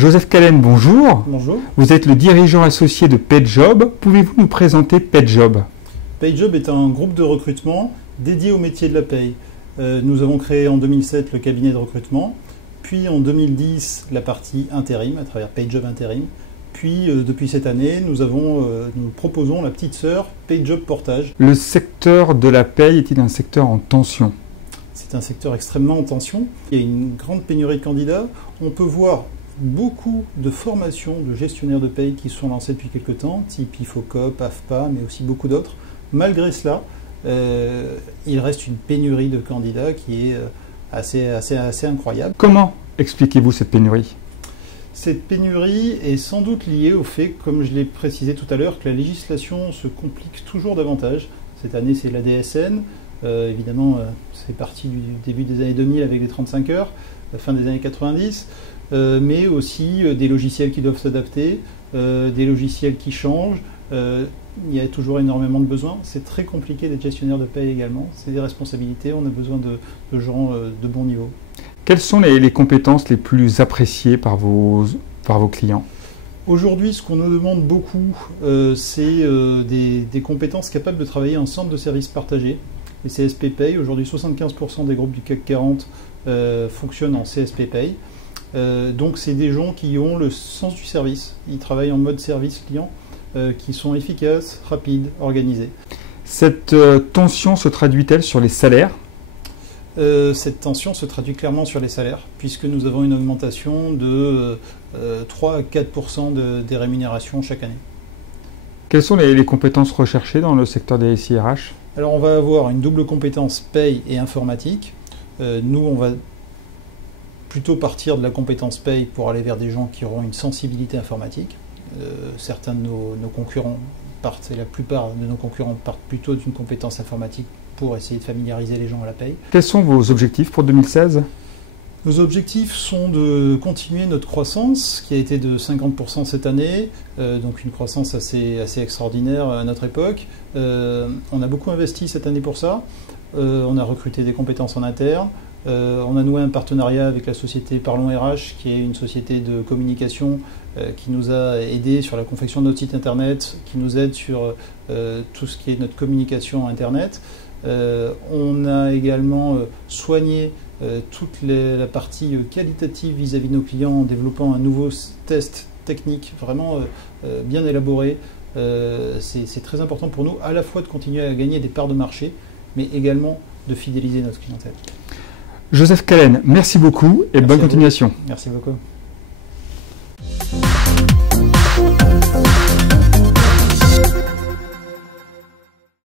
Joseph Callen, bonjour. Bonjour. Vous êtes le dirigeant associé de PayJob. Pouvez-vous nous présenter PayJob? PayJob est un groupe de recrutement dédié au métier de la paye. Nous avons créé en 2007 le cabinet de recrutement, puis en 2010 la partie intérim à travers PayJob Intérim. Puis depuis cette année, nous proposons la petite sœur PayJob Portage. Le secteur de la paye est-il un secteur en tension? C'est un secteur extrêmement en tension. Il y a une grande pénurie de candidats. On peut voir beaucoup de formations de gestionnaires de paye qui sont lancées depuis quelques temps, type IFOCOP, AFPA, mais aussi beaucoup d'autres. Malgré cela, il reste une pénurie de candidats qui est assez incroyable. Comment expliquez-vous cette pénurie? Cette pénurie est sans doute liée au fait, comme je l'ai précisé tout à l'heure, que la législation se complique toujours davantage. Cette année, c'est la DSN. Évidemment, c'est parti du début des années 2000 avec les 35 heures, la fin des années 90, mais aussi des logiciels qui doivent s'adapter, des logiciels qui changent. Il y a toujours énormément de besoins. C'est très compliqué d'être gestionnaire de paye également. C'est des responsabilités. On a besoin de gens de bon niveau. Quelles sont les compétences les plus appréciées par vos clients? Aujourd'hui, ce qu'on nous demande beaucoup, c'est des compétences capables de travailler en centre de services partagés. Les CSP Pay, aujourd'hui 75% des groupes du CAC 40 fonctionnent en CSP Pay. Donc c'est des gens qui ont le sens du service. Ils travaillent en mode service client, qui sont efficaces, rapides, organisés. Cette tension se traduit-elle sur les salaires? Cette tension se traduit clairement sur les salaires, puisque nous avons une augmentation de 3 à 4% des rémunérations chaque année. Quelles sont les compétences recherchées dans le secteur des SIRH? Alors on va avoir une double compétence paye et informatique. Nous, on va plutôt partir de la compétence paye pour aller vers des gens qui auront une sensibilité informatique. Certains de nos concurrents partent, et la plupart de nos concurrents partent plutôt d'une compétence informatique pour essayer de familiariser les gens à la paye. Quels sont vos objectifs pour 2016? Nos objectifs sont de continuer notre croissance, qui a été de 50% cette année, donc une croissance assez extraordinaire à notre époque. On a beaucoup investi cette année pour ça. On a recruté des compétences en interne. On a noué un partenariat avec la société Parlons RH, qui est une société de communication qui nous a aidé sur la confection de notre site internet, qui nous aide sur tout ce qui est notre communication internet. On a également soigné toute la partie qualitative vis-à-vis de nos clients en développant un nouveau test technique vraiment bien élaboré. C'est très important pour nous à la fois de continuer à gagner des parts de marché, mais également de fidéliser notre clientèle. Joseph Callen, merci beaucoup et bonne continuation. Merci beaucoup.